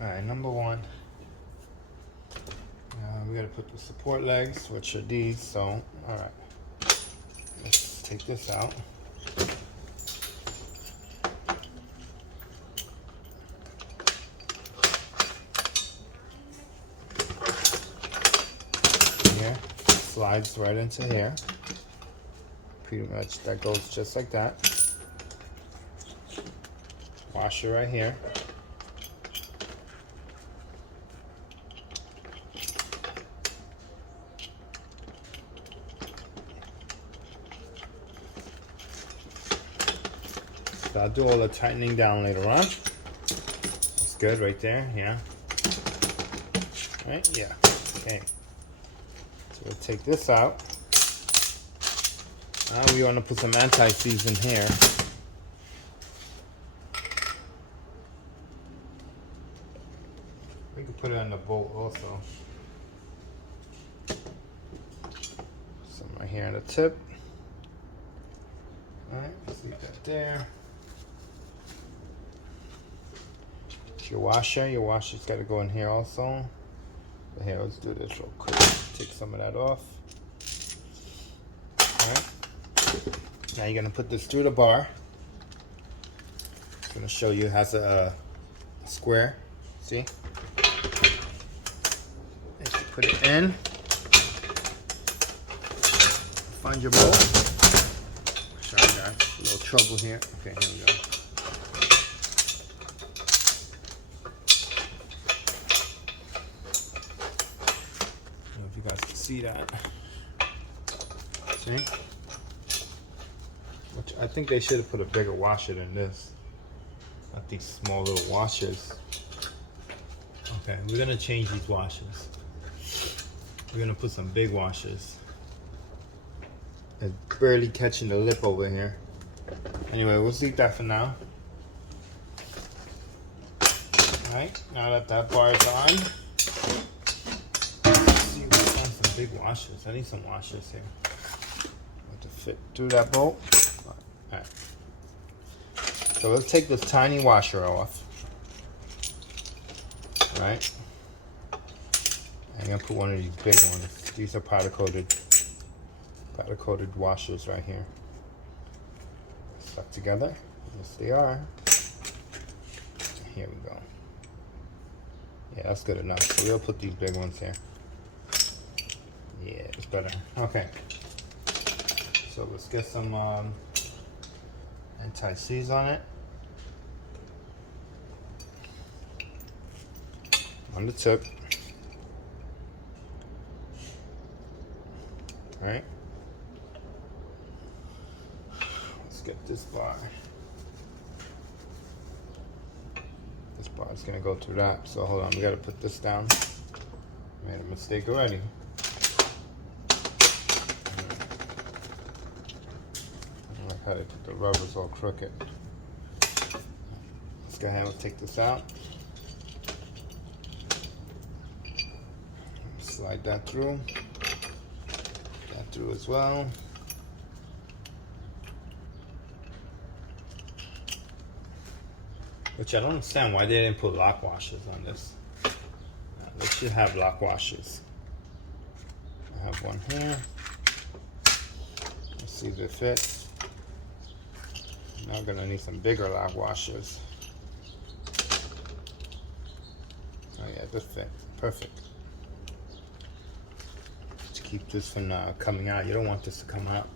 Alright, number one. We gotta put the support legs, which are these, so, alright. Let's take this out. Here, slides right into here. Pretty much, that goes just like that. Washer right here. So I'll do all the tightening down later on. That's good right there, yeah. Right, yeah, okay. So we'll take this out. Now we want to put some anti-seize in here. We could put it on the bolt also. Some right here on the tip. Alright, let's leave that there. Your washer's got to go in here also. But here, let's do this real quick. Take some of that off. Alright. Now you're going to put this through the bar. I'm going to show you it has a square. See? And you put it in. Find your bolt. Sorry guys, a little trouble here. Okay, here we go. You guys can see that. See? Which I think they should have put a bigger washer than this. Not these small little washers. Okay, we're gonna change these washers. We're gonna put some big washers. It's barely catching the lip over here. Anyway, we'll leave that for now. Alright, now that that bar is on, big washers. I need some washers here. To fit through that bolt. Alright. So let's take this tiny washer off. Alright. I'm gonna put one of these big ones. These are powder coated washers right here. Stuck together. Yes, they are. Here we go. Yeah, that's good enough. So we'll put these big ones here. Yeah, it's better. Okay. So let's get some anti-seize on it. On the tip. Alright. Let's get this bar. This bar is gonna go through that. So hold on, we gotta put this down. Made a mistake already. How to put the rubbers all crooked. Let's go ahead and take this out. Slide that through. That through as well. Which I don't understand why they didn't put lock washers on this. They should have lock washers. I have one here. Let's see if it fits. Now I'm gonna need some bigger lock washers. Oh yeah, this fit. Perfect. To keep this from coming out. You don't want this to come out.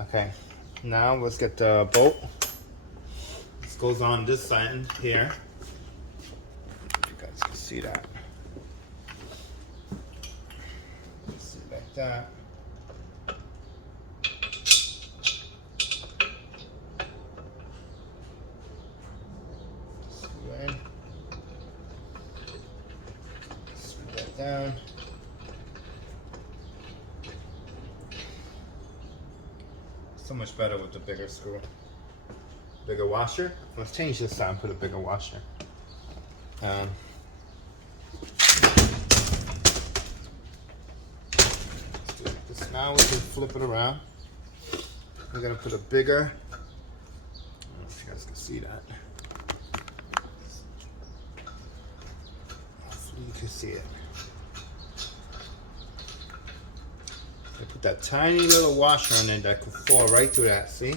Okay, now let's get the bolt. This goes on this side here. If you guys can see that. See like that. Down. So much better with the bigger screw. Bigger washer. Let's change this side and put a bigger washer. This now we can flip it around. We're gonna put a bigger. I don't know if you guys can see that. see it. I put that tiny little washer on it that could fall right through that, see?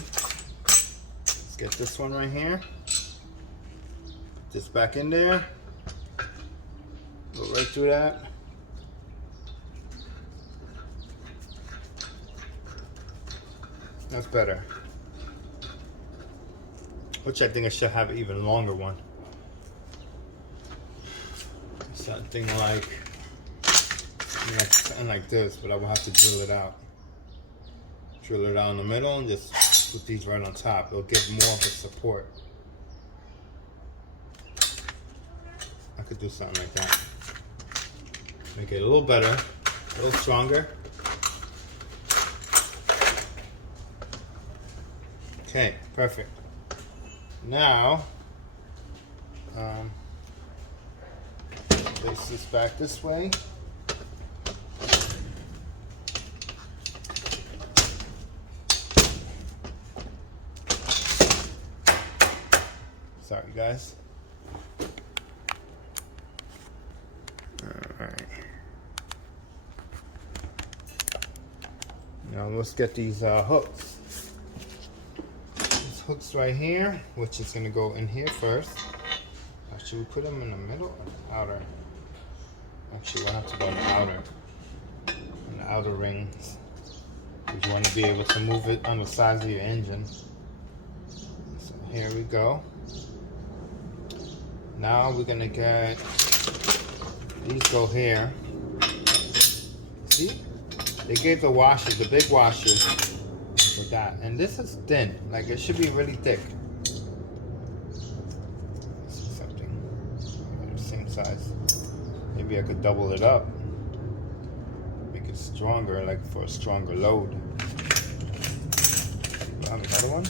Let's get this one right here. Put this back in there. Go right through that. That's better. Which I think I should have an even longer one. Something like this, but I will have to drill it out. Drill it out in the middle and just put these right on top. It'll give more of a support. I could do something like that. Make it a little better, a little stronger. Okay, perfect. Now, place this back this way. Sorry, guys. All right. Now let's get these hooks. These hooks right here, which is going to go in here first. Should we put them in the middle or the outer? Actually, we'll have to go in the outer. In the outer rings. Because you want to be able to move it on the sides of your engine. So here we go. Now we're going to get these go here. See? They gave the washers, the big washers for that. And this is thin. Like it should be really thick. Size. Maybe I could double it up, make it stronger, like for a stronger load. Do I have another one?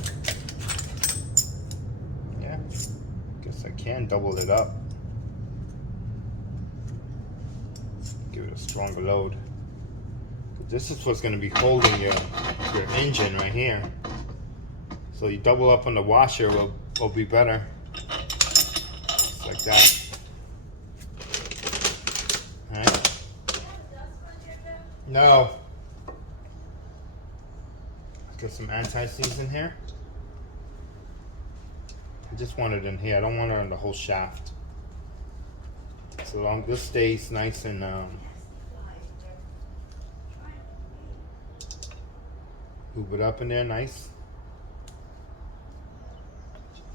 Yeah, guess I can double it up. Give it a stronger load. This is what's going to be holding your engine right here. So you double up on the washer will be better. Just like that. No. Let's get some anti-seize in here. I just want it in here. I don't want it on the whole shaft. So long this stays nice and move it up in there nice.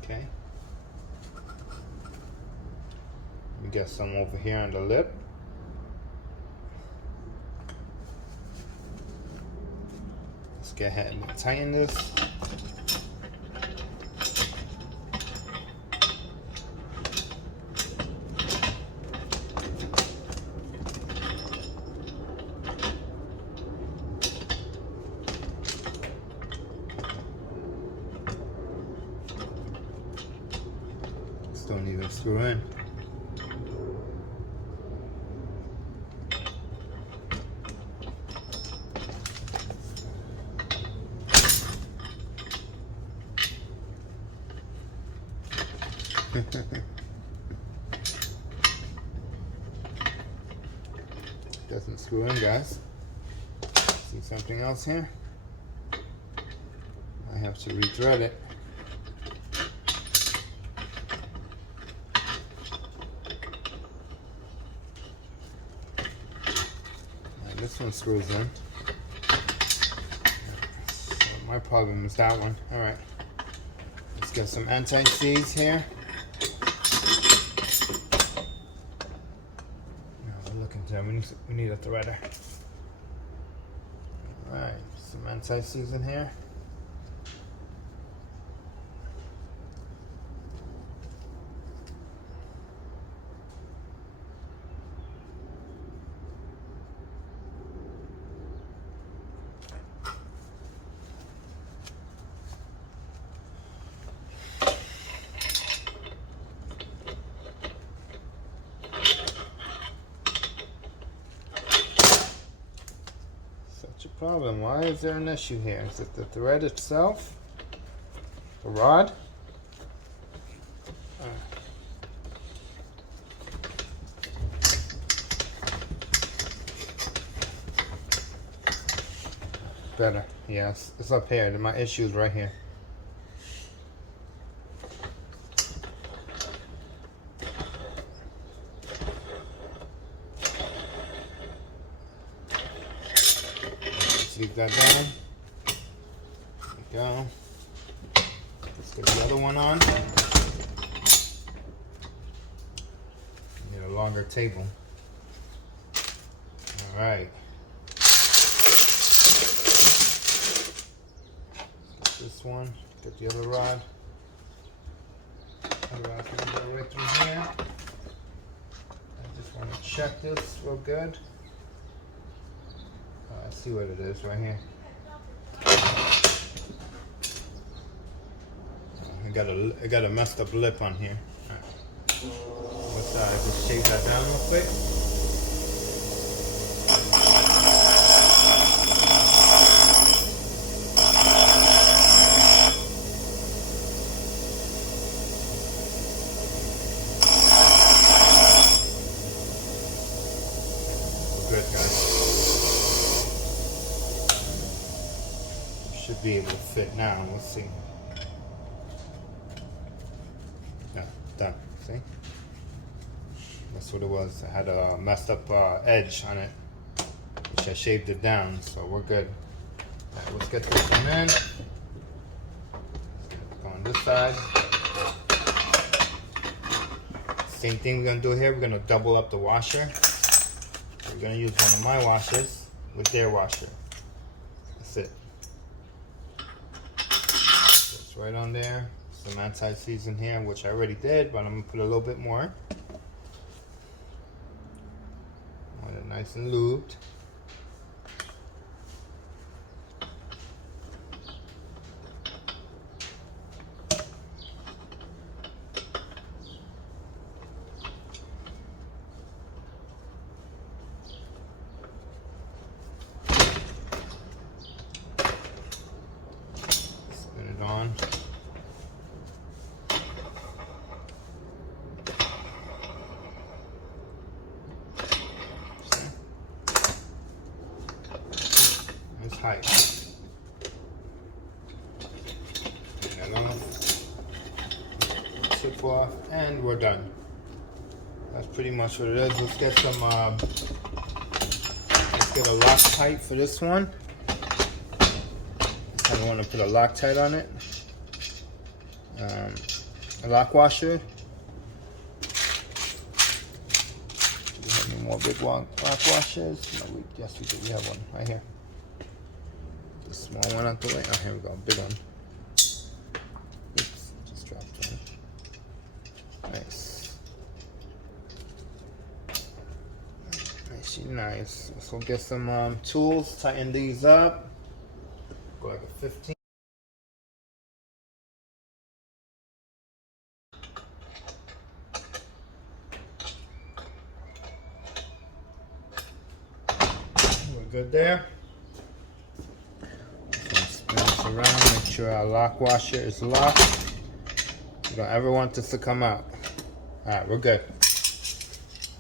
Okay. We got some over here on the lip. Go ahead and tighten this. Just don't even screw in. Doesn't screw in, guys. See something else here? I have to re-thread it. And this one screws in. So my problem is that one. All right. Let's get some anti-seize here. We need a threader. Alright, some anti-seize in here. Problem. Why is there an issue here? Is it the thread itself? The rod? better. Yes, it's up here. My issue's right here. Let's leave that down. There we go. Let's get the other one on. Need a longer table. All right. Get this one. Get the other rod. Other rod's gonna go right through here. I just want to check this real good. I see what it is right here. I got a messed up lip on here. Right. Let's just shave that down real quick. Good, guys. Should be able to fit now. Let's see. Yeah, done. See? That's what it was. I had a messed up edge on it, which I shaved it down, so we're good. Right, let's get this one in. Go on this side. Same thing we're gonna do here. We're gonna double up the washer. We're gonna use one of my washers with their washer. That's it. It's right on there. Some anti-seize in here, which I already did, but I'm gonna put a little bit more. Want it nice and lubed. Spin it on. Height. And off. Tip off, and we're done. That's pretty much what it is. Let's get some. Let's get a Loctite for this one. I don't want to put a Loctite on it. A lock washer. Do we have any more big lock washers? No, yes we do. We have one right here. The small one out the way. Oh, here we go. Big one. Oops, just dropped one. Nice. Nice. So we'll get some tools, tighten these up. Go like a 15. We're good there. Around, make sure our lock washer is locked. You don't ever want this to come out. Alright, we're good.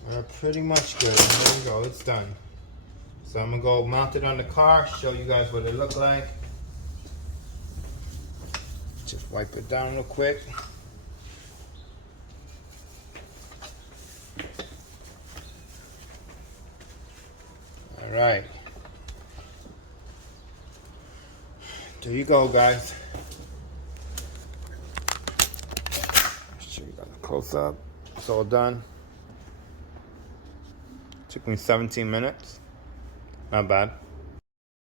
We're pretty much good. There we go, it's done. So I'm gonna go mount it on the car, show you guys what it looked like. Just wipe it down real quick. Alright. There you go, guys. Make sure you got a close up. It's all done. Took me 17 minutes. Not bad.